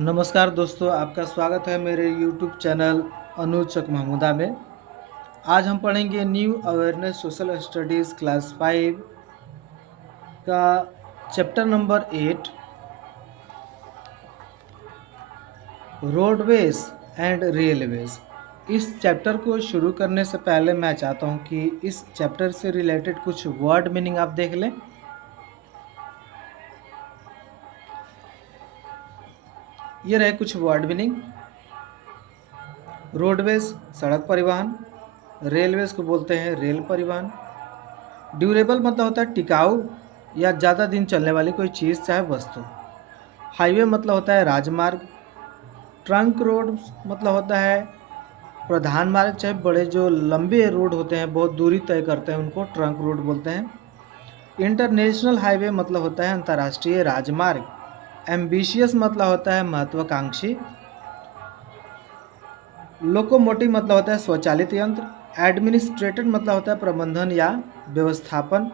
नमस्कार दोस्तों, आपका स्वागत है मेरे YouTube चैनल अनुज चक महमूदा में। आज हम पढ़ेंगे new awareness social studies class 5 का chapter number 8 roadways and railways. इस चैप्टर को शुरू करने से पहले मैं चाहता हूं कि इस चैप्टर से रिलेटेड कुछ वर्ड मीनिंग आप देख लें। ये रहे कुछ वर्ड मीनिंग। रोडवेज सड़क परिवहन, रेलवेज को बोलते हैं रेल परिवहन। ड्यूरेबल मतलब होता है टिकाऊ या ज़्यादा दिन चलने वाली कोई चीज़ चाहे वस्तु। हाईवे मतलब होता है राजमार्ग। ट्रंक रोड मतलब होता है प्रधान मार्ग, चाहे बड़े जो लंबे रोड होते हैं बहुत दूरी तय करते हैं उनको ट्रंक रोड बोलते हैं। इंटरनेशनल हाईवे मतलब होता है अंतर्राष्ट्रीय राजमार्ग। एम्बिशियस मतलब होता है महत्वाकांक्षी। लोकोमोटिव मतलब होता है स्वचालित यंत्र। एडमिनिस्ट्रेटेड मतलब होता है प्रबंधन या व्यवस्थापन।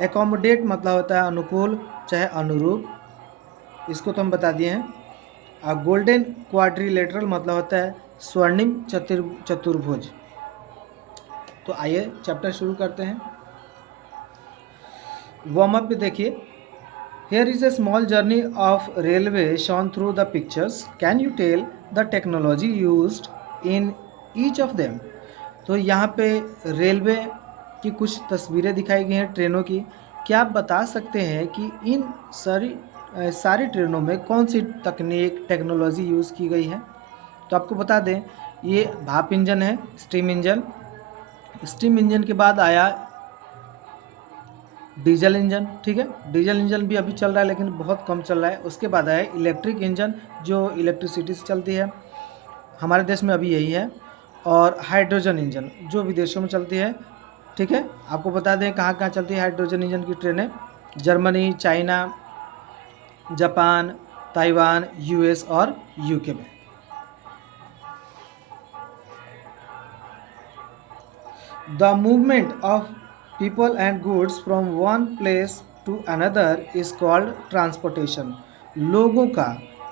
एकोमोडेट मतलब होता है अनुकूल चाहे अनुरूप, इसको तो हम बता दिए हैं। और गोल्डन क्वाड्रिलेटरल मतलब होता है स्वर्णिम चतुर्भुज। तो आइए चैप्टर शुरू करते हैं। वार्म अप पे देखिए, here is a small journey of railway shown through the pictures. Can you tell the technology used in each of them? तो यहाँ पे रेलवे की कुछ तस्वीरें दिखाई गई हैं ट्रेनों की। क्या आप बता सकते हैं कि इन सारी ट्रेनों में कौन सी तकनीक टेक्नोलॉजी यूज़ की गई है? तो आपको बता दें, ये भाप इंजन है, स्टीम इंजन। स्टीम इंजन के बाद आया डीजल इंजन। ठीक है, डीजल इंजन भी अभी चल रहा है लेकिन बहुत कम चल रहा है। उसके बाद आया इलेक्ट्रिक इंजन जो इलेक्ट्रिसिटी से चलती है, हमारे देश में अभी यही है। और हाइड्रोजन इंजन जो विदेशों में चलती है। ठीक है, आपको बता दें कहाँ कहाँ चलती है हाइड्रोजन इंजन की ट्रेनें। Germany, China, Japan, Taiwan, US और यूके में। The movement of people and goods from one place to another is called transportation. लोगों का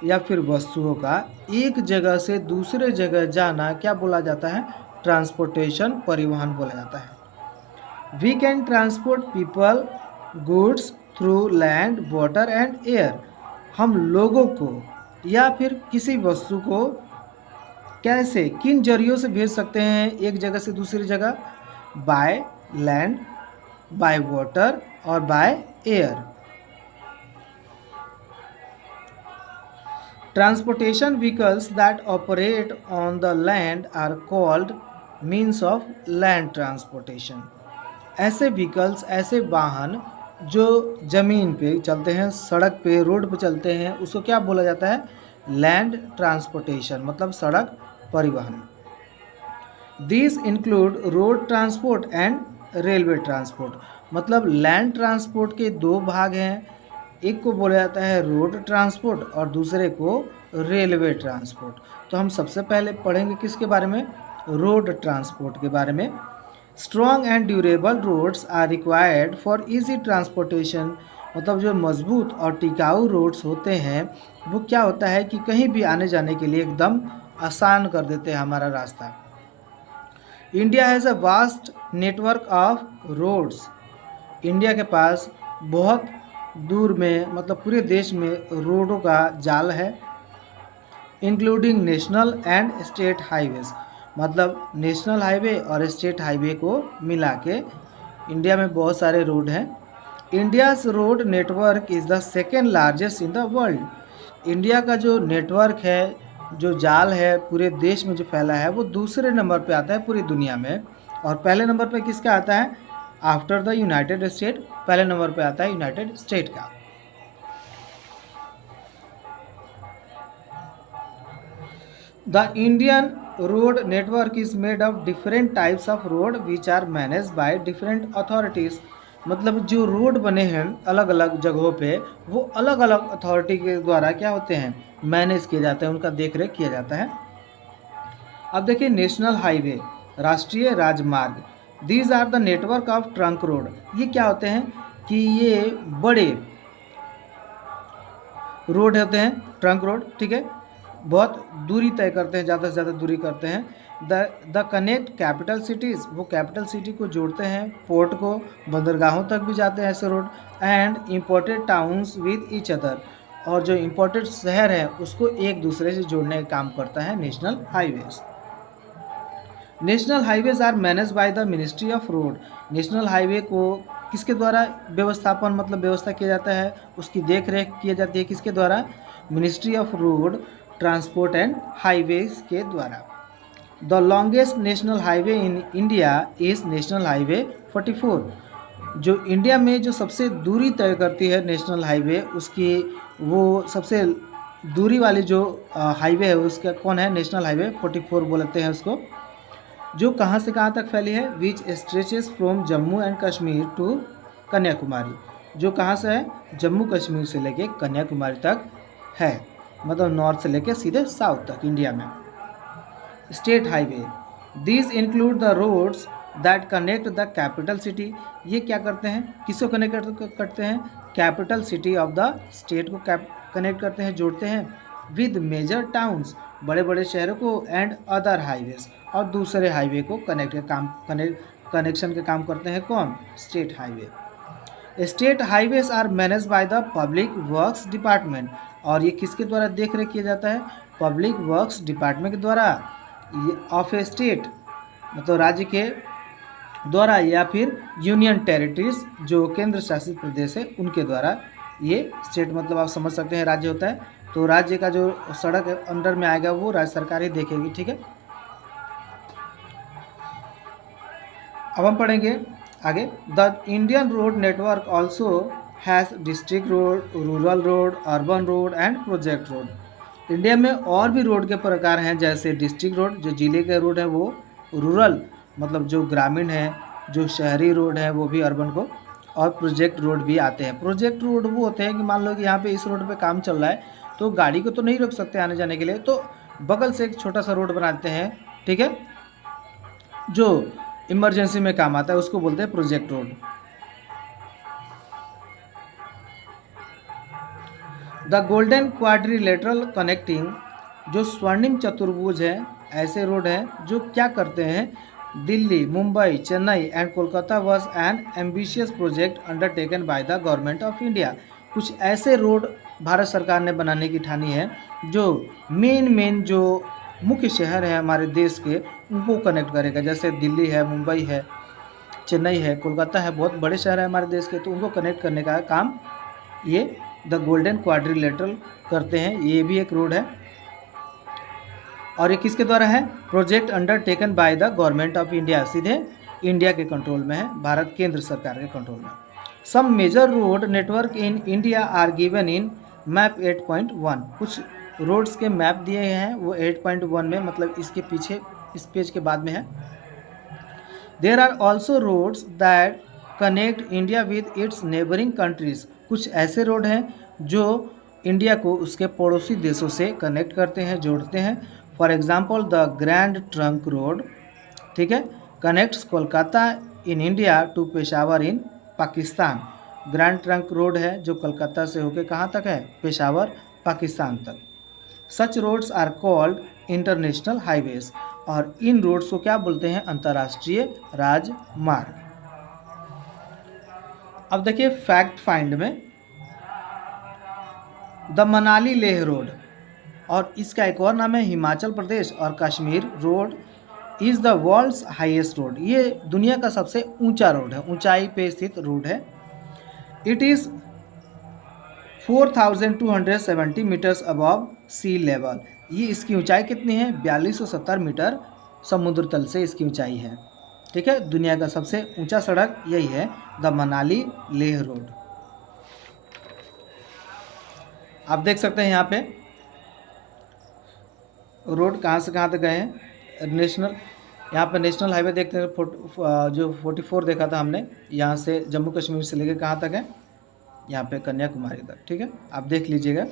या फिर वस्तुओं का एक जगह से दूसरे जगह जाना क्या बोला जाता है? ट्रांसपोर्टेशन, परिवहन बोला जाता है। We can transport people goods through land, water and air. हम लोगों को या फिर किसी वस्तु को कैसे, किन जरियों से भेज सकते हैं एक जगह से दूसरी जगह? By land, by water or by air. Transportation vehicles that operate on the land are called means of land transportation. ऐसे व्हीकल्स, ऐसे वाहन जो ज़मीन पे चलते हैं, सड़क पे, रोड पे चलते हैं, उसको क्या बोला जाता है? लैंड ट्रांसपोर्टेशन, मतलब सड़क परिवहन। These include road transport and railway transport. मतलब लैंड ट्रांसपोर्ट के दो भाग हैं, एक को बोला जाता है रोड ट्रांसपोर्ट और दूसरे को रेलवे ट्रांसपोर्ट। तो हम सबसे पहले पढ़ेंगे किसके बारे में? रोड ट्रांसपोर्ट के बारे में। Strong and durable roads are required for easy transportation. मतलब जो मजबूत और टिकाऊ रोड्स होते हैं वो क्या होता है कि कहीं भी आने जाने के लिए एकदम आसान कर देते हैं हमारा रास्ता। India has a vast network of roads. India के पास बहुत दूर में, मतलब पूरे देश में रोडों का जाल है। Including national and state highways, मतलब नेशनल हाईवे और स्टेट हाईवे को मिला के इंडिया में बहुत सारे रोड हैं। India's road network is the second largest in the world. India का जो नेटवर्क है, जो जाल है पूरे देश में जो फैला है, वो दूसरे नंबर पे आता है पूरी दुनिया में। और पहले नंबर पे किसका आता है? आफ्टर द यूनाइटेड स्टेट, पहले नंबर पे आता है यूनाइटेड स्टेट का। The Indian road network is made of different types of road which are manage by different authorities. मतलब जो रोड बने हैं अलग अलग जगहों पे, वो अलग अलग अथॉरिटी के द्वारा क्या होते हैं? मैनेज किए जाते हैं, उनका देख रेख किया जाता है। अब देखिए नेशनल हाईवे, राष्ट्रीय राजमार्ग, these are the network of trunk road. ये क्या होते हैं कि ये बड़े रोड होते हैं ट्रंक रोड, ठीक है, बहुत दूरी तय करते हैं, ज़्यादा से ज़्यादा दूरी करते हैं। द कनेक्ट कैपिटल सिटीज़, वो कैपिटल सिटी को जोड़ते हैं, पोर्ट को, बंदरगाहों तक भी जाते हैं ऐसे road. And imported towns with each other, और जो इम्पोर्टेड शहर है उसको एक दूसरे से जोड़ने का काम करता है national highways. National highways are manage by the ministry of road, national highway को किसके द्वारा व्यवस्थापन मतलब व्यवस्था किया जाता है, उसकी देख रेख की जाती है किसके द्वारा, ministry of road transport and highways के द्वारा। The longest national highway in India is national highway 44, जो इंडिया में जो सबसे दूरी तय करती है नेशनल हाईवे, उसकी वो सबसे दूरी वाली जो हाईवे है उसका कौन है, नेशनल हाईवे 44 बोलते हैं उसको, जो कहाँ से कहाँ तक फैली है, which stretches from Jammu and Kashmir to Kanyakumari, जो कहाँ से है, जम्मू कश्मीर से लेके कन्याकुमारी तक है, मतलब नॉर्थ से लेके सीधे साउथ तक इंडिया में। State highway, these include the roads that connect the capital city, ये क्या करते हैं, किसको कनेक्ट करते हैं, capital city of the state को कनेक्ट करते हैं, जोड़ते हैं, विद मेजर टाउन्स, बड़े बड़े शहरों को, एंड अदर हाईवेज, और दूसरे हाईवे को कनेक्शन के काम करते हैं कौन, state highway. State highways are manage by the public works department, और ये किसके द्वारा देख रेख किया जाता है, पब्लिक वर्क्स डिपार्टमेंट के द्वारा, ऑफ ए स्टेट मतलब राज्य के द्वारा, या फिर यूनियन टेरिटरीज जो केंद्र शासित प्रदेश है उनके द्वारा। ये स्टेट मतलब आप समझ सकते हैं राज्य होता है, तो राज्य का जो सड़क अंडर में आएगा वो राज्य सरकार ही देखेगी, ठीक है। अब हम पढ़ेंगे आगे, the Indian road network also has district road, rural road, urban road and project road. India में और भी रोड के प्रकार हैं, जैसे डिस्ट्रिक्ट रोड जो जिले के रोड है वो, रूरल मतलब जो ग्रामीण है, जो शहरी रोड है वो भी अर्बन को, और प्रोजेक्ट रोड भी आते हैं। प्रोजेक्ट रोड वो होते हैं कि मान लो कि यहाँ पे इस रोड पे काम चल रहा है, तो गाड़ी को तो नहीं रोक सकते आने जाने के लिए, तो बगल से एक छोटा सा रोड बनाते हैं, ठीक है, जो इमरजेंसी में काम आता है, उसको बोलते हैं project road. The golden quadrilateral connecting, जो स्वर्णिम चतुर्भुज है, ऐसे रोड हैं जो क्या करते हैं, Delhi, Mumbai, Chennai and Kolkata was an ambitious project undertaken by the government of India. कुछ ऐसे रोड भारत सरकार ने बनाने की ठानी है जो मेन जो मुख्य शहर है हमारे देश के उनको कनेक्ट करेगा, जैसे दिल्ली है, मुंबई है, चेन्नई है, कोलकाता है, बहुत बड़े शहर है हमारे देश के, तो उनको कनेक्ट करने का काम ये द गोल्डन क्वाड्रिलेटरल करते हैं। ये भी एक रोड है, और ये किसके द्वारा है, project undertaken by the government of India, सीधे इंडिया के कंट्रोल में है, भारत केंद्र सरकार के कंट्रोल में। Some major road network in India are given in map 8.1, कुछ रोड्स के मैप दिए हैं वो 8.1 में, मतलब इसके पीछे इस पेज के बाद में है। There are also roads that connect India with its neighbouring countries, कुछ ऐसे रोड हैं जो इंडिया को उसके पड़ोसी देशों से कनेक्ट करते हैं, जोड़ते हैं। For example the grand trunk road, ठीक है, connects Kolkata in India to Peshawar in Pakistan. Grand trunk road है जो कलकत्ता से होकर कहाँ तक है, पेशावर, पाकिस्तान तक। Such roads are called international highways, और इन रोड्स को क्या बोलते हैं, अंतर्राष्ट्रीय राजमार्ग। अब देखिए फैक्ट फाइंड में, द मनाली लेह रोड, और इसका एक और नाम है हिमाचल प्रदेश और Kashmir road, is the world's highest road, ये दुनिया का सबसे ऊंचा रोड है, ऊंचाई पे स्थित रोड है। It is 4270 metres above sea level, ये इसकी ऊंचाई कितनी है, 4270 मीटर समुद्र तल से इसकी ऊंचाई है, ठीक है। दुनिया का सबसे ऊंचा सड़क यही है, द मनाली लेह रोड। आप देख सकते हैं यहाँ पे रोड कहाँ से कहाँ तक गए हैं, नेशनल, यहाँ पे नेशनल हाईवे देखते हैं, जो 44 देखा था हमने, यहाँ से जम्मू कश्मीर से लेकर कहाँ तक है, यहाँ पे कन्याकुमारी तक, ठीक है, आप देख लीजिएगा।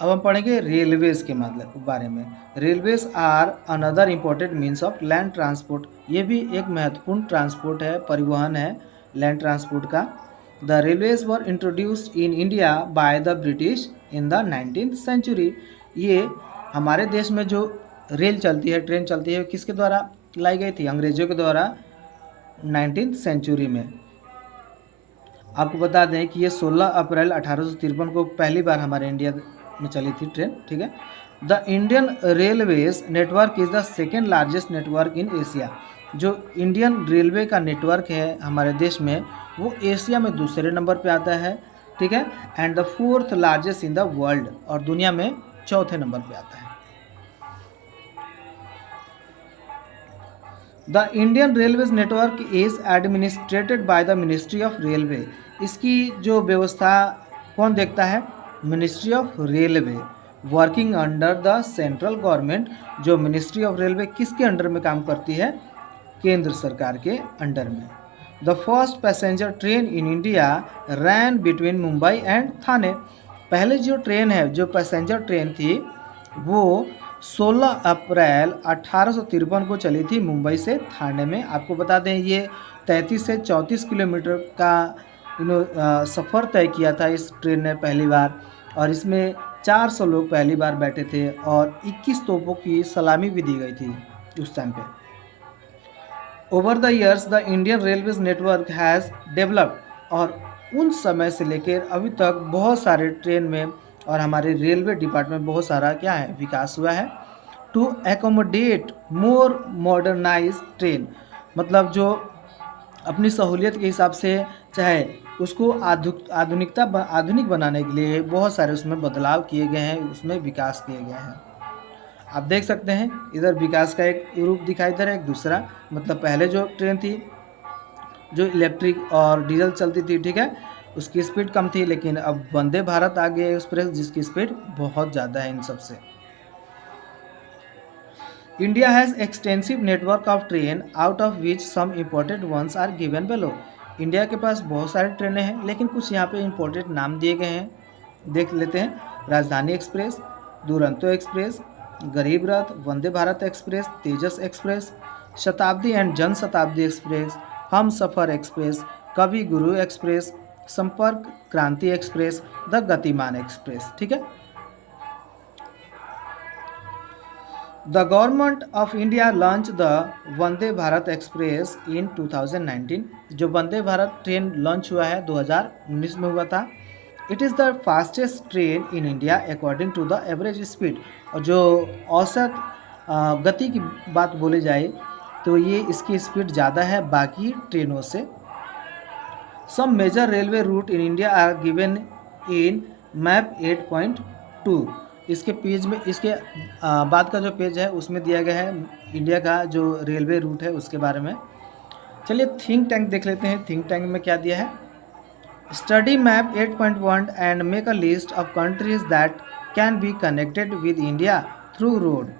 अब हम पढ़ेंगे रेलवेज़ के मतलब बारे में। Railways are another important means of land transport, ये भी एक महत्वपूर्ण ट्रांसपोर्ट है, परिवहन है लैंड ट्रांसपोर्ट का। The railways were introduced in India by the British in the 19th century. ये हमारे देश में जो रेल चलती है, ट्रेन चलती है, किसके द्वारा लाई गई थी? अंग्रेजों के द्वारा 19th सेंचुरी में। आपको बता दें कि ये 16 अप्रैल 1853 को पहली बार हमारे इंडिया में चली थी ट्रेन, ठीक है। The Indian railways network is the second largest network in Asia. जो इंडियन रेलवे का नेटवर्क है हमारे देश में, वो एशिया में दूसरे नंबर पे आता है, ठीक है। And the fourth largest in the world, और दुनिया में चौथे नंबर पे आता है। The Indian railways network is administered by the ministry of railway. इसकी जो व्यवस्था कौन देखता है? Ministry of railway, working under the central government. जो मिनिस्ट्री ऑफ रेलवे किसके अंडर में काम करती है? केंद्र सरकार के अंडर में। The first passenger train in India ran between Mumbai and थाने। पहले जो ट्रेन है, जो पैसेंजर ट्रेन थी, वो 16 अप्रैल 1853 को चली थी मुंबई से थाने में। आपको बता दें ये 33 से 34 किलोमीटर का सफ़र तय किया था इस ट्रेन ने पहली बार, और इसमें 400 लोग पहली बार बैठे थे और 21 तोपों की सलामी भी दी गई थी उस टाइम पे। Over the years the Indian railways network has developed, और उन समय से लेकर अभी तक बहुत सारे ट्रेन में और हमारे रेलवे डिपार्टमेंट में बहुत सारा क्या है, विकास हुआ है। To accommodate more modernise train, मतलब जो अपनी सहूलियत के हिसाब से चाहे उसको आधुनिक बनाने के लिए बहुत सारे उसमें बदलाव किए गए हैं, उसमें विकास किए गए हैं। आप देख सकते हैं इधर विकास का एक रूप दिखाई दे रहा है, एक दूसरा, मतलब पहले जो ट्रेन थी जो इलेक्ट्रिक और डीजल चलती थी, ठीक है, उसकी स्पीड कम थी, लेकिन अब वंदे भारत आ गई एक्सप्रेस जिसकी स्पीड बहुत ज़्यादा है इन सबसे। India has extensive network of train out of which some important ones are given below. India के पास बहुत सारे ट्रेनें हैं, लेकिन कुछ यहाँ पे इम्पोर्टेंट नाम दिए गए हैं, देख लेते हैं। राजधानी एक्सप्रेस, दुरंतो एक्सप्रेस, गरीब रथ, वंदे भारत एक्सप्रेस, तेजस एक्सप्रेस, शताब्दी एंड जन शताब्दी एक्सप्रेस, हम सफ़र एक्सप्रेस, कवि गुरु एक्सप्रेस, संपर्क क्रांति एक्सप्रेस, द गतिमान एक्सप्रेस, ठीक है। The government of India launch the Vande Bharat express in 2019। जो वंदे भारत ट्रेन लॉन्च हुआ है 2019 में हुआ था। It is the fastest train in India according to the average speed, और जो औसत गति की बात बोली जाए तो ये इसकी स्पीड ज़्यादा है बाकी ट्रेनों से। Some major railway route in India are given in map 8.2। इसके पेज में, इसके बाद का जो पेज है उसमें दिया गया है इंडिया का जो रेलवे रूट है उसके बारे में। चलिए थिंक टैंक देख लेते हैं, थिंक टैंक में क्या दिया है। Study map 8.1 and make a list of countries that can be connected with India through road.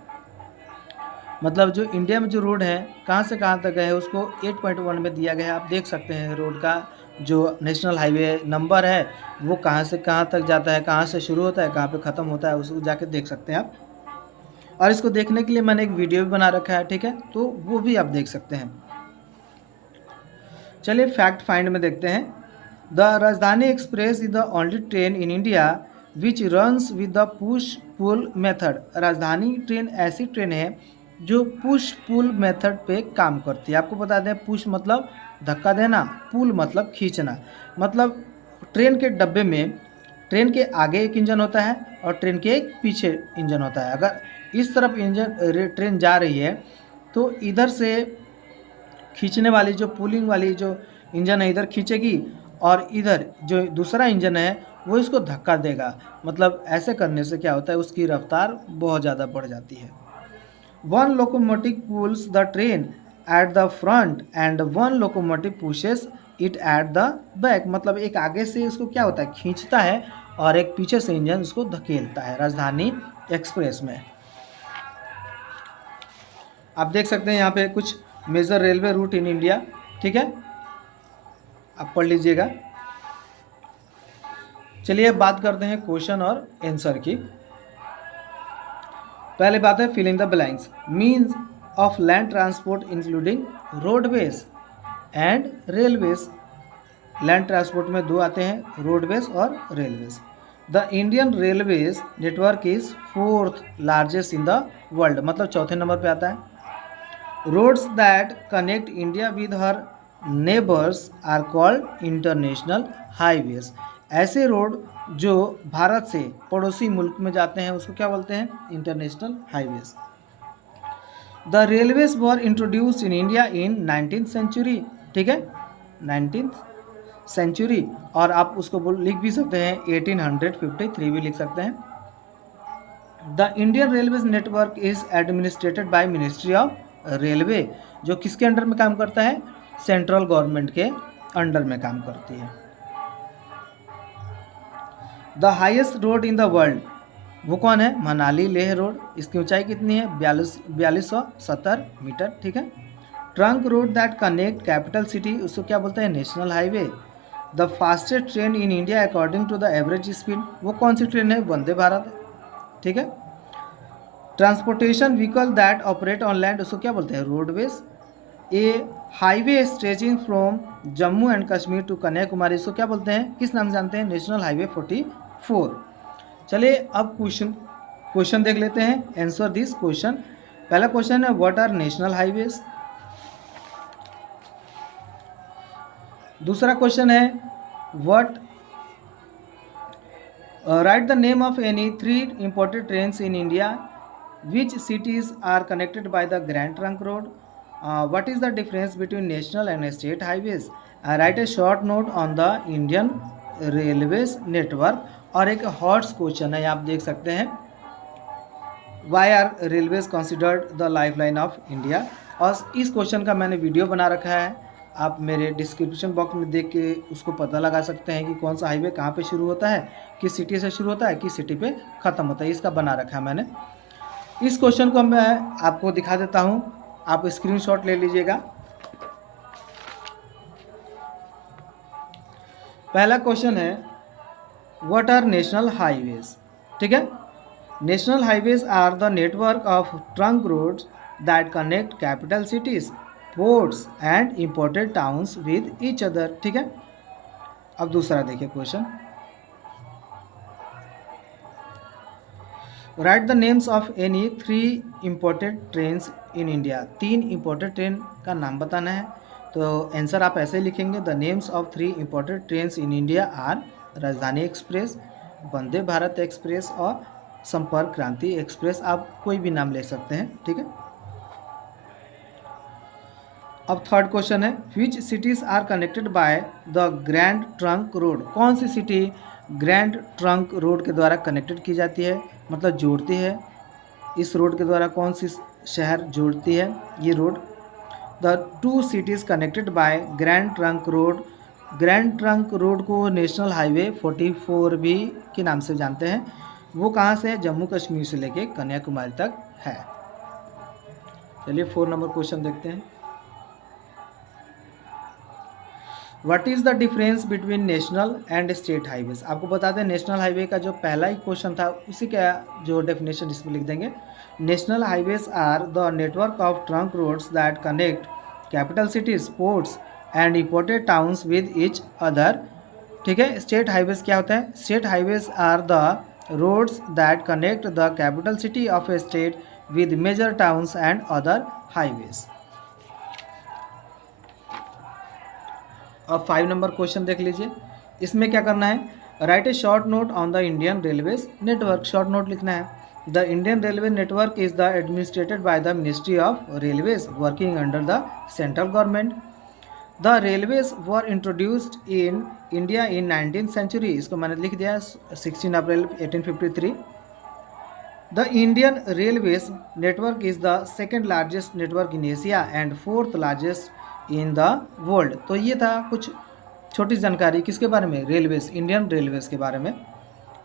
मतलब जो इंडिया में जो रोड है कहाँ से कहाँ तक है उसको 8.1 में दिया गया है। आप देख सकते हैं रोड का जो नेशनल हाईवे नंबर है वो कहाँ से कहाँ तक जाता है, कहाँ से शुरू होता है, कहाँ पे ख़त्म होता है, उसको जाके देख सकते हैं आप। और इसको देखने के लिए मैंने एक वीडियो भी बना रखा है, ठीक है, तो वो भी आप देख सकते हैं। चलिए फैक्ट फाइंड में देखते हैं। The Rajdhani express is the only train in India which runs with the push pull method. Rajdhani train ऐसी ट्रेन है जो पुश पुल मेथड पे काम करती है। आपको बता दें पुश मतलब धक्का देना, पुल मतलब खींचना। मतलब ट्रेन के डब्बे में ट्रेन के आगे एक इंजन होता है और ट्रेन के एक पीछे इंजन होता है। अगर इस तरफ ट्रेन जा रही है तो इधर से खींचने वाली जो पुलिंग वाली जो इंजन है इधर खींचेगी, और इधर जो दूसरा इंजन है वो इसको धक्का देगा। मतलब ऐसे करने से क्या होता है, उसकी रफ्तार बहुत ज़्यादा बढ़ जाती है। One locomotive pulls the train at the front end one locomotive pushes it at the back. मतलब एक आगे से इसको क्या होता है, खींचता है, और एक पीछे से इंजन इसको धकेलता है राजधानी एक्सप्रेस में। आप देख सकते हैं यहाँ पे कुछ major railway route in India, ठीक है, आप पढ़ लीजिएगा। चलिए अब बात करते हैं क्वेश्चन और आंसर की। पहले बात है fill in the blanks. Means of land transport including roadways and railways. Land transport में दो आते हैं, रोडवेज और railways. The Indian railways network is fourth largest in the world, मतलब चौथे नंबर पे आता है। Roads that connect India with her neighbours are called international highways. ऐसे रोड जो भारत से पड़ोसी मुल्क में जाते हैं उसको क्या बोलते हैं? International highways. The railways were introduced in India in 19th century, ठीक है, 19th सेंचुरी। और आप उसको लिख भी सकते हैं 1853 भी लिख सकते हैं। The Indian railways network is administered by ministry of railway, जो किसके अंडर में काम करता है? सेंट्रल गवर्नमेंट के अंडर में काम करती है। The highest road in the world, वो कौन है? मनाली लेह रोड। इसकी ऊंचाई कितनी है? 4270 मीटर, ठीक है। Trunk road that connect capital city, उसको क्या बोलते हैं? National highway. The fastest train in India according to the average speed, वो कौन सी ट्रेन है? वंदे भारत, ठीक है। Transportation vehicle that operate on land, उसको क्या बोलते हैं? Roadways. A highway stretching from Jammu and Kashmir to Kanyakumari, इसको क्या बोलते हैं? किस नाम से जानते हैं? National highway 44। चलिए अब क्वेश्चन देख लेते हैं। Answer this question. पहला क्वेश्चन है व्हाट आर नेशनल हाईवेज। दूसरा क्वेश्चन है what right the name of any 3 imported trains in India, which cities are connected by the Grand Trunk Road, what is the difference between national and state highways, write a short note on the Indian railways network। और एक hots question है, आप देख सकते हैं, why are railways considered the lifeline of India। और इस question का मैंने वीडियो बना रखा है, आप मेरे डिस्क्रिप्शन बॉक्स में देख के उसको पता लगा सकते हैं कि कौन सा हाईवे कहाँ पे शुरू होता है, किस सिटी से शुरू होता है, किस सिटी पे ख़त्म होता है, इसका बना रखा है मैंने। इस क्वेश्चन को मैं आपको दिखा देता हूं, आप स्क्रीनशॉट ले लीजिएगा। पहला क्वेश्चन है व्हाट आर नेशनल हाईवेज, ठीक है। National highways are the network of trunk roads that connect capital cities, ports and imported towns with each other, ठीक है। अब दूसरा देखिए question, write the names of any 3 imported trains in India. 3 imported train का नाम बताना है, तो आंसर आप ऐसे लिखेंगे the names of 3 imported trains in India are Rajdhani express, Vande Bharat express और संपर्क क्रांति एक्सप्रेस। आप कोई भी नाम ले सकते हैं, ठीक है। अब थर्ड क्वेश्चन है which cities are connected by the grand trunk Road. कौन सी सिटी ग्रैंड ट्रंक रोड के द्वारा कनेक्टेड की जाती है, मतलब जोड़ती है। इस रोड के द्वारा कौन सी शहर जोड़ती है ये road? The 2 cities connected by grand trunk road. Grand trunk road को नेशनल हाईवे 44 भी के नाम से जानते हैं। वो कहाँ से है? जम्मू कश्मीर से लेके कन्याकुमारी तक है। चलिए 4 नंबर क्वेश्चन देखते हैं। What is the difference between national and state highways. आपको बता दें नेशनल हाईवे का जो पहला ही क्वेश्चन था उसी का जो डेफिनेशन इसमें लिख देंगे। National highways are the network of trunk roads that connect capital cities, ports and imported towns with each other, ठीक है। स्टेट हाईवेज क्या होता है? State highways are the roads that connect the capital city of a state with major towns and other highways. अब 5 number question देख लीजिए। इसमें क्या करना है? Write a short note on the Indian railways network. Short note लिखना है। The Indian railway network is the administered by the ministry of railways working under the central government. The railways were introduced in India in 19th century. इसको मैंने लिख दिया 16 April 1853। The Indian railways network is the second largest network in Asia and 4th largest in the world. तो ये था कुछ छोटी जानकारी किसके बारे में? रेलवेज, इंडियन रेलवेज के बारे में।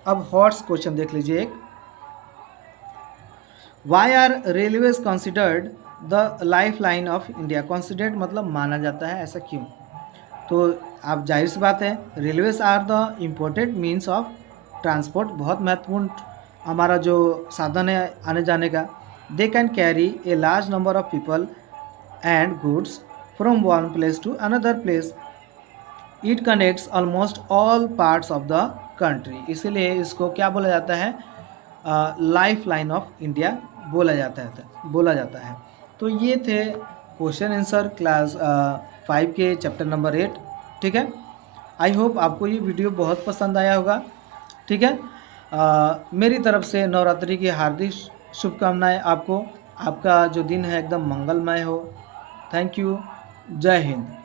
अब हॉट्स क्वेश्चन देख लीजिए एक, why are railways considered the life line of India. Considered मतलब माना जाता है, ऐसा क्यों? तो आप जाहिर सी बात है, railways are the important means of transport, बहुत महत्वपूर्ण हमारा जो साधन है आने जाने का। They can carry a large number of people and goods from one place to another place. It connects almost all parts of the country, इसीलिए इसको क्या बोला जाता है, लाइफ लाइन ऑफ इंडिया बोला जाता है। तो ये थे क्वेश्चन आंसर क्लास 5 के चैप्टर नंबर 8। ठीक है, आई होप आपको ये वीडियो बहुत पसंद आया होगा। ठीक है, मेरी तरफ से नवरात्रि की हार्दिक शुभकामनाएं आपको। आपका जो दिन है एकदम मंगलमय हो। Thank you. जय हिंद।